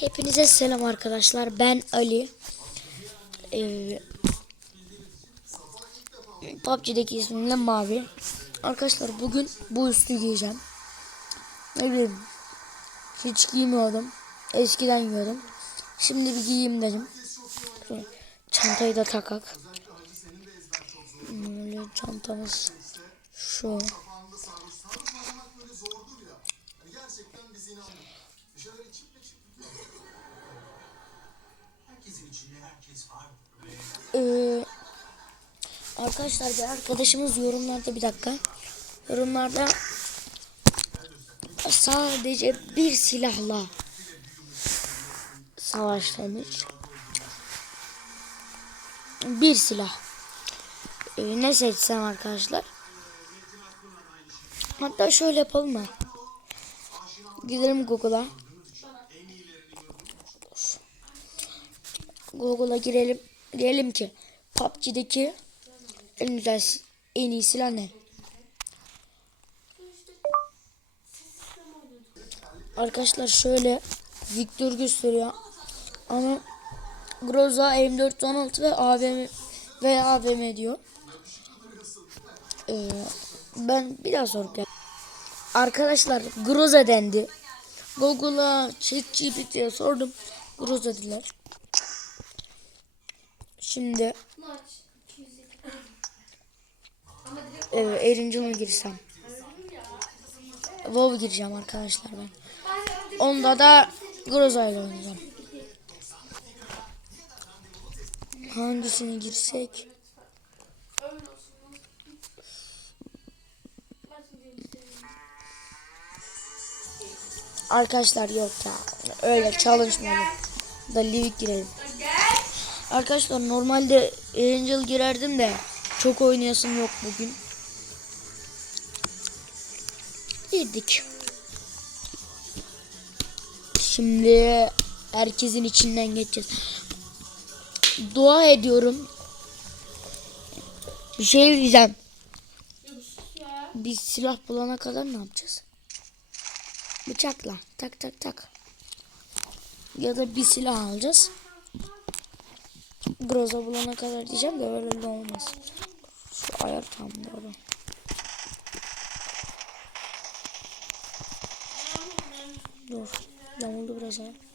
Hepinize selam arkadaşlar. Ben Ali. Ee, PUBG'deki ismimle Mavi. Arkadaşlar bugün bu üstü giyeceğim. Ne bileyim. Hiç giymiyordum. Eskiden giyiyordum. Şimdi bir giyeyim dedim. Çantayı da takak. Böyle çantamız şu. Ee, arkadaşlar bir arkadaşımız yorumlarda bir dakika. Yorumlarda sadece bir silahla savaş demiş. Bir silah. Ee, ne seçsem arkadaşlar? Hatta şöyle yapalım mı? Gidelim Google'a. Google'a girelim. Diyelim ki PUBG'deki en güzel en iyi silah ne? Arkadaşlar şöyle Victor gösteriyor. Ama Groza M416 ve AVM ve AVM diyor. Ee, ben biraz sonra Arkadaşlar Groza dendi. Google'a ChatGPT'ye sordum. Groza dediler. Şimdi e, Erincil'e girsem. WoW gireceğim arkadaşlar ben. Onda da Groza ile oynayacağım. Hangisini girsek? Arkadaşlar yok ya. Öyle çalışmadım. Da Livik girelim. Arkadaşlar normalde Angel girerdim de çok oynayasım yok bugün. Girdik. Şimdi herkesin içinden geçeceğiz. Dua ediyorum. Bir şey diyeceğim. Biz silah bulana kadar ne yapacağız? Bıçakla tak tak tak. Ya da bir silah alacağız. Groza bulana kadar diyeceğim de öyle de olmaz. Şu ayar tam doğru. Dur. Yamuldu biraz ayar.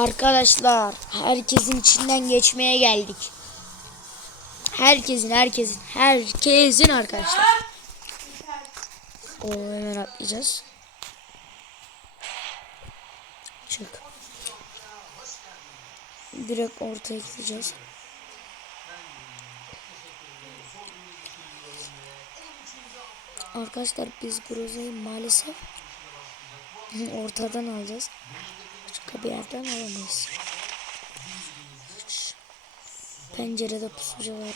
Arkadaşlar herkesin içinden geçmeye geldik. Herkesin herkesin herkesin arkadaşlar. O hemen atlayacağız. Çık. Direkt ortaya gideceğiz. Arkadaşlar biz Groza'yı maalesef ortadan alacağız. Başka bir yerden alamayız. Pencerede pusucu var.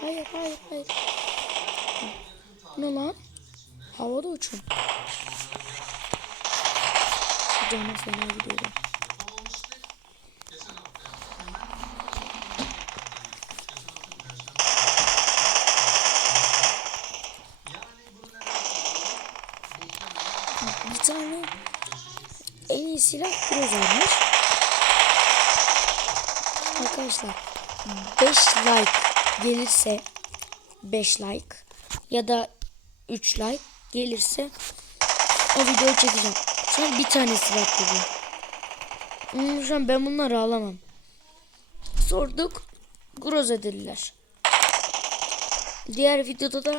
Hayır hayır hayır. Ne lan? Havada uçun. Canım fena gidiyorum. Arkadaşlar 5 like gelirse 5 like ya da 3 like gelirse o videoyu çekeceğim. Şu an bir tane silah geliyor. Hmm, şu an ben bunları alamam. Sorduk. Groza dediler. Diğer videoda da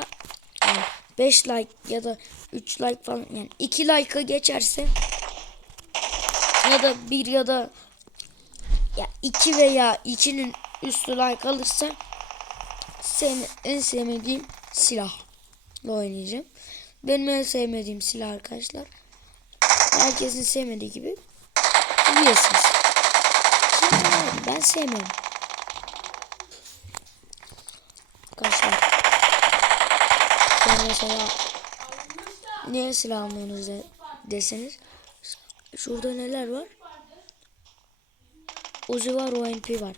5 like ya da 3 like falan yani 2 like'a geçerse ya da 1 ya da ya 2 veya 2'nin üstü like alırsa senin en sevmediğim silahla oynayacağım. Benim en sevmediğim silah arkadaşlar. Herkesin sevmediği gibi biliyorsunuz. ben, sevmiyorum. Arkadaşlar. Ben mesela niye silah de, deseniz. Şurada neler var? Uzi var, OMP var.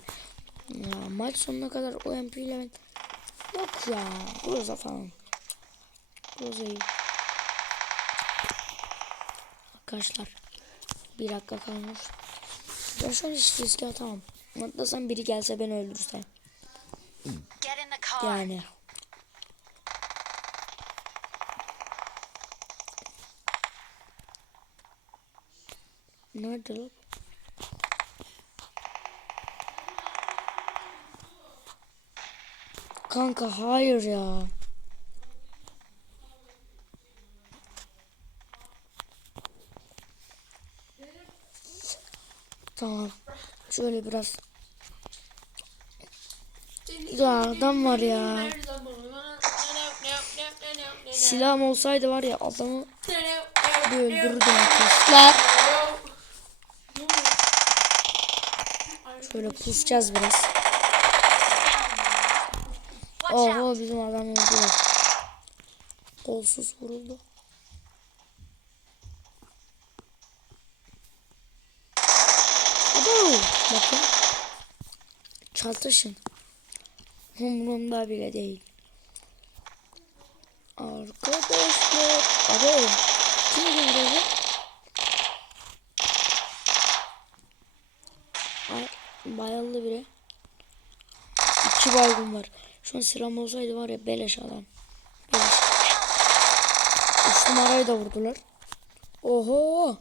Ya maç sonuna kadar OMP ile ben... Yok ya. Groza falan. Groza'yı. Arkadaşlar. Bir dakika kalmış. Ben şu an hiç riske atamam. Atlasam biri gelse beni öldürse. Yani. Nerede lan? Kanka hayır ya. Tamam. Şöyle biraz. Ya adam var ya. Silahım olsaydı var ya adamı öldürürdüm arkadaşlar. Şöyle pusacağız biraz. Oho bizim adam öldü. Kolsuz vuruldu. Abo, bakın. Çatışın. Umurumda bile değil. Arkadaşlar. Abo. Kim? Ay, bayıldı biri. İki baygın var. Şu an sıram olsaydı var ya beleş adam. Beleş. Üç numarayı da vurdular. Oho.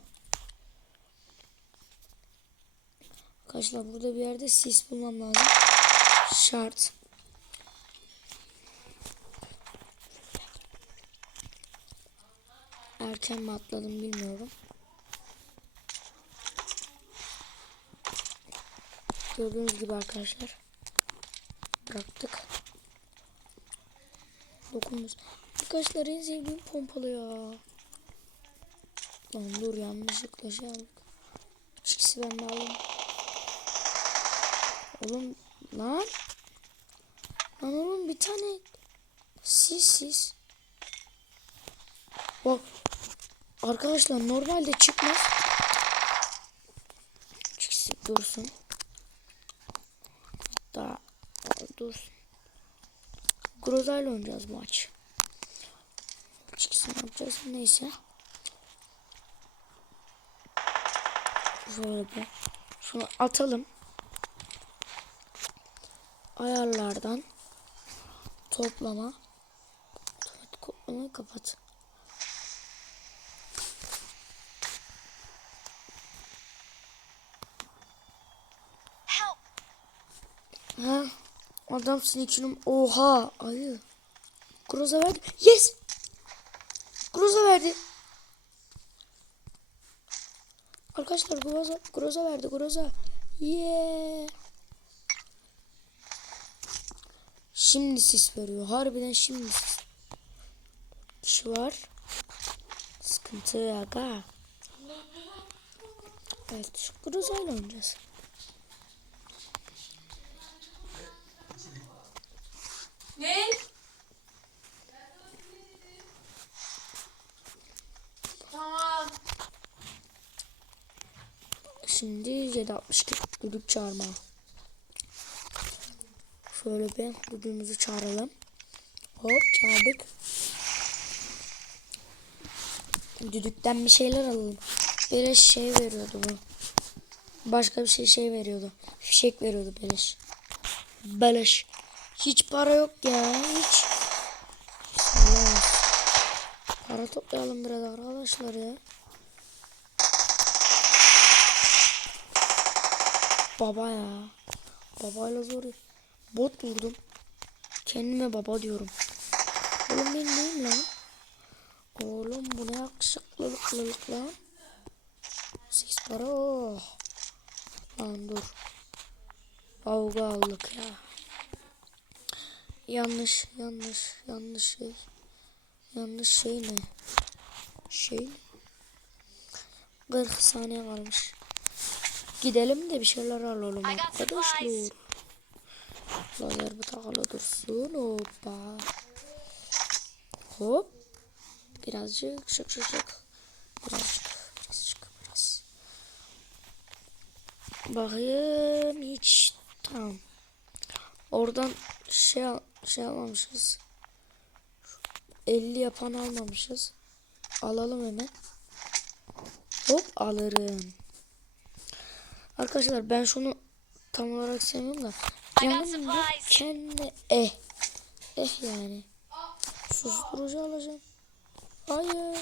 Arkadaşlar burada bir yerde sis bulmam lazım. Şart. Erken mi atladım bilmiyorum. Gördüğünüz gibi arkadaşlar. Bıraktık. Dokunmaz. Arkadaşlar en sevdiğim pompalı ya. Lan dur yanlışlıkla şey aldık. İkisi ben de alayım. Oğlum lan. Lan oğlum bir tane sis sis. Bak arkadaşlar normalde çıkmaz. Çıksın dursun. Daha dursun. Groza ile oynayacağız bu maç. Çıksın yapacağız neyse. Şöyle bir. Şunu atalım. Ayarlardan toplama. Toplamayı kapat. Help. Ha? Adamsın iki num- Oha ayı. Groza verdi. Yes. Groza verdi. Arkadaşlar Groza, Groza verdi. Groza. Yeah. Şimdi sis veriyor. Harbiden şimdi sis. Kişi var. Sıkıntı aga. Evet şu Groza ile oynayacağız. Tamam. Şimdi 762 düdük çağırma. Şöyle bir düdüğümüzü çağıralım. Hop çağırdık. Düdükten bir şeyler alalım. Beleş şey veriyordu bu. Başka bir şey şey veriyordu. Fişek veriyordu beleş. Beleş. Hiç para yok ya hiç. Allah. Para toplayalım biraz arkadaşlar ya. Baba ya. Babayla zor. Bot vurdum. Kendime baba diyorum. Oğlum ben neyim lan? Oğlum bu ne yakışıklılıklılık lan? Sekiz para oh. Lan dur. Kavga aldık ya. Yanlış, yanlış, yanlış şey. Yanlış şey ne? Şey. 40 saniye kalmış. Gidelim de bir şeyler alalım arkadaşlar. Lazer bir takılı dursun. Hoppa. Hop. Birazcık şık şık şık. Birazcık. Birazcık. Biraz. Bakayım hiç. Tamam. Oradan şey al- şey almamışız. 50 yapan almamışız. Alalım hemen. Hop alırım. Arkadaşlar ben şunu tam olarak sevmiyorum da. got Canım da supplies. kendi eh. Eh yani. Susturucu alacağım. Hayır.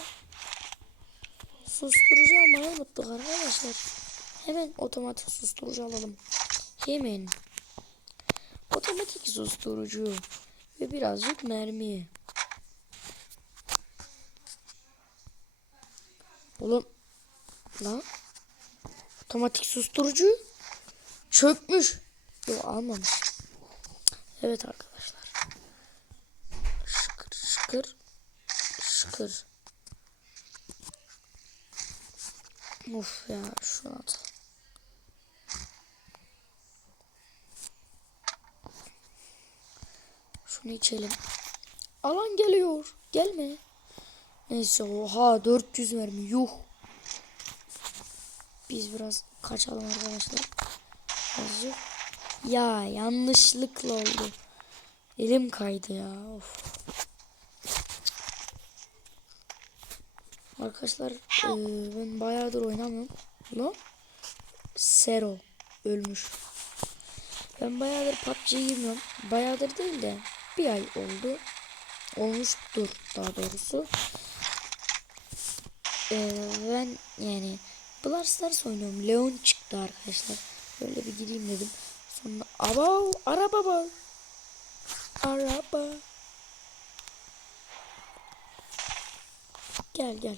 Susturucu almayı unuttuk arkadaşlar. Hemen otomatik susturucu alalım. Hemen. Otomatik susturucu. Ve birazcık mermi. Oğlum. Lan. Otomatik susturucu. Çökmüş. Yok almamış. Evet arkadaşlar. Şıkır şıkır. Şıkır. Of ya şunu atalım. Şunu içelim. Alan geliyor. Gelme. Neyse oha 400 vermi yuh. Biz biraz kaçalım arkadaşlar. Azıcık. Ya yanlışlıkla oldu. Elim kaydı ya. Of. Arkadaşlar eee, ben bayağıdır oynamıyorum. Lan. Sero ölmüş. Ben bayağıdır PUBG'ye girmiyorum. Bayağıdır değil de bir ay oldu. Olmuştur daha doğrusu. Ee, ben yani Brawl Stars oynuyorum. Leon çıktı arkadaşlar. Böyle bir gireyim dedim. Sonra aba araba var. Araba. Gel gel.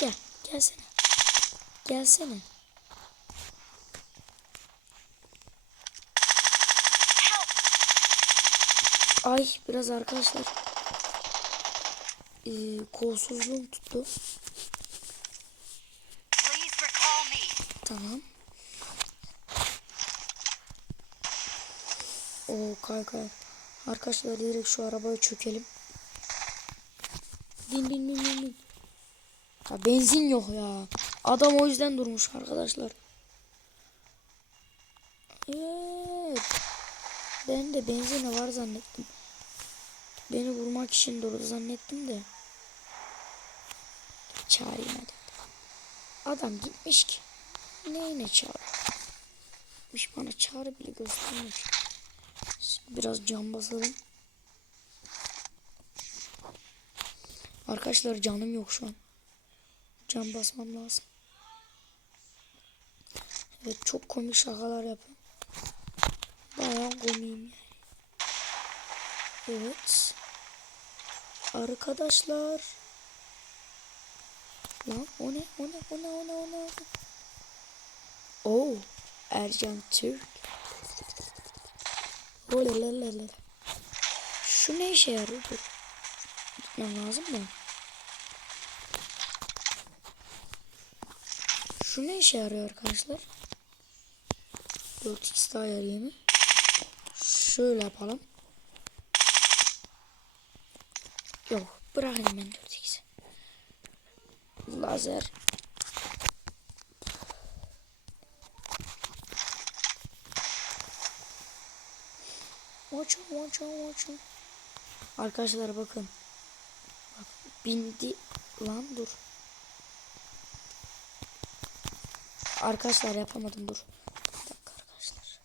Gel. Gelsene. Gelsene. Ay biraz arkadaşlar. Ee, kolsuzluğum tuttu. Tamam. Oo kay kay. Arkadaşlar direkt şu arabaya çökelim. Din din din din. Ya benzin yok ya. Adam o yüzden durmuş arkadaşlar. Evet. Ben de benzin var zannettim. Beni vurmak için durdu zannettim de. Çağırayım hadi. Adam gitmiş ki. Neyine çağır? Gitmiş bana çağrı bile göstermemiş. Şimdi biraz cam basalım. Arkadaşlar canım yok şu an. Cam basmam lazım. Evet çok komik şakalar yapıyorum. Bayağı komiyim yani. Evet. Arkadaşlar. Lan o ne o ne o ne o ne o ne? Oo. Ercan Türk. Olalalala. Şu ne işe yarıyor? Dur. Lazım da. Şu ne işe yarıyor arkadaşlar? 4x daha yarıyor mu? Şöyle yapalım. Yok bırakayım ben 4x'i. Lazer. Out, watch out. Arkadaşlar bakın. Bak, bindi. Lan dur. Arkadaşlar yapamadım dur. Bir dakika arkadaşlar.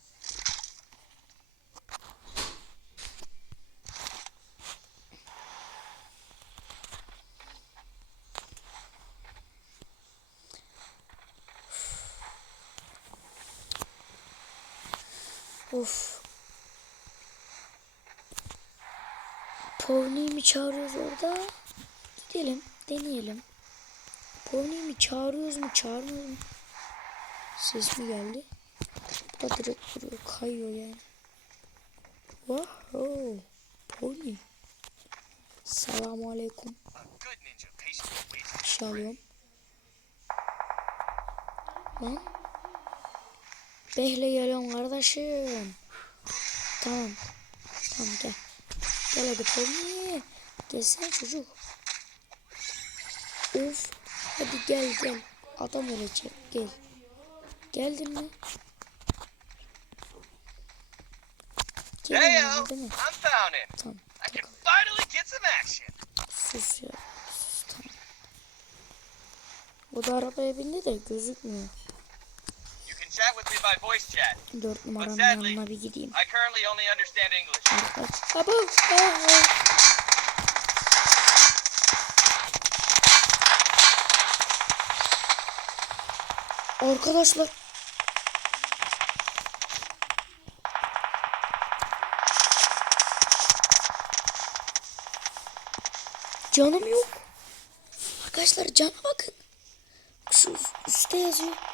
Of. Pony'yi mi çağırıyoruz orada? Gidelim, deneyelim. Pony'yi mi çağırıyoruz mu, çağırmıyoruz mu? Ses mi geldi? Bu da direkt duruyor, kayıyor yani. Wow, Pony. Selamun aleyküm. Şey alıyorum. Lan, Behle geliyorum kardeşim. Tamam. Tamam gel. Gel hadi Pony. Gelsene çocuk. Of. Hadi gel gel. Adam ölecek. Gel. Geldin mi? Heyo, değil mi? I'm found it. Tamam. I can finally get some action. Sus ya. Sus tamam. O da arabaya bindi de gözükmüyor. Chat with me by voice chat. Dört numaranın yanına bir gideyim. I currently only understand English. Arkadaş. Abo. Aa. Arkadaşlar. Canım yok. Arkadaşlar cana bakın. Şu üstte yazıyor.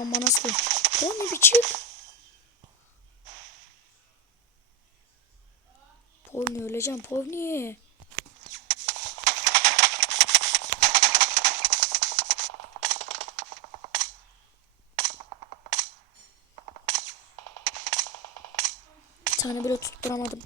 Buradan bana sıkıyor. Pony bir çık. Pony öleceğim Pony. Bir tane bile tutturamadım.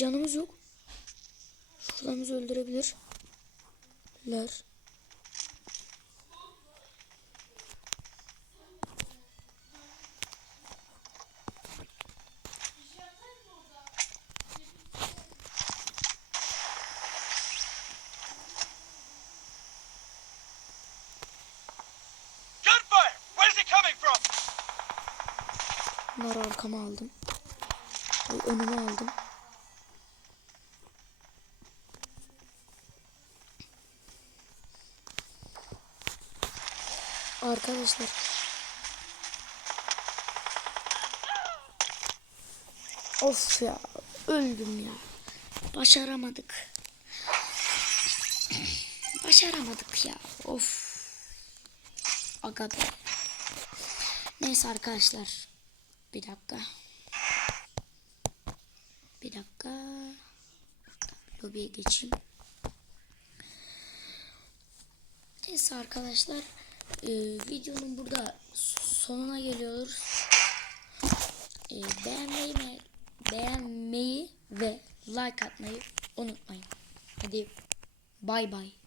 Canımız yok. Şuradan bizi öldürebilirler. Bunları arkama aldım. Önüme aldım. Arkadaşlar. Of ya. Öldüm ya. Başaramadık. Başaramadık ya. Of. Aga. Neyse arkadaşlar. Bir dakika. Bir dakika. Lobiye geçeyim. Neyse arkadaşlar. E, videonun burada sonuna geliyoruz. E, beğenmeyi, beğenmeyi ve like atmayı unutmayın. Hadi bay bay.